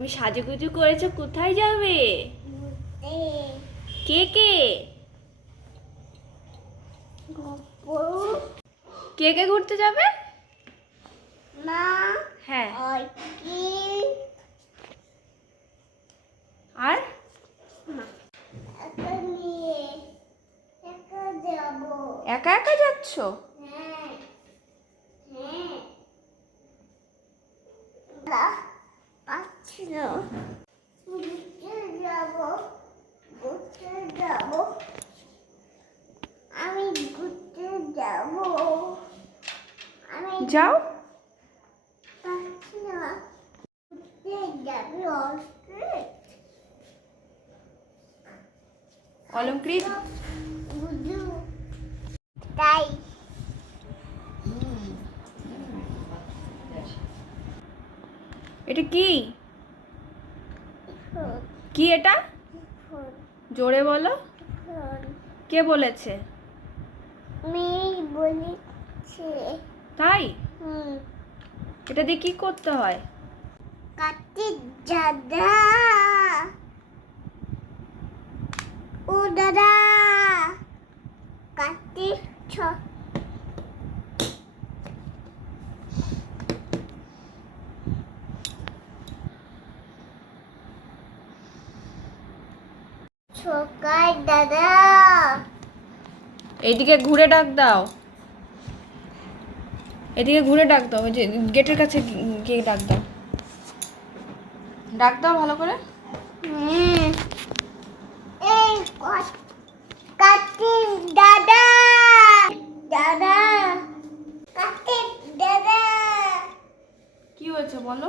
তুমি সাজুগুজু করেছো, কোথায় যাবে? কে কে কে কে ঘুরতে যাবে? মা। হ্যাঁ। আর একা একা যাচ্ছ? পাচ্ছি না। ঘুরতে যাব। আমি ঘুরতে যাব। যাও। পাচ্ছি না। ঘুরতে যাবি অলংকৃত বুঝু তাই। এটা কি? কি এটা? জোরে বলো। কে বলেছে? মেয়ে বলেছে। তাই? এটা দিয়ে কি করতে হয়? কাটতে দাদা। ও দাদা কাটতে ছকাই দাদা। এইদিকে ঘুরে ডাক দাও। এদিকে ঘুরে ডাক দাও, ওই যে গেটের কাছে গিয়ে ডাক দাও। ডাক দাও ভালো করে। এই কাটতে দাদা। দাদা কাটতে দাদা। কি হয়েছে বলো?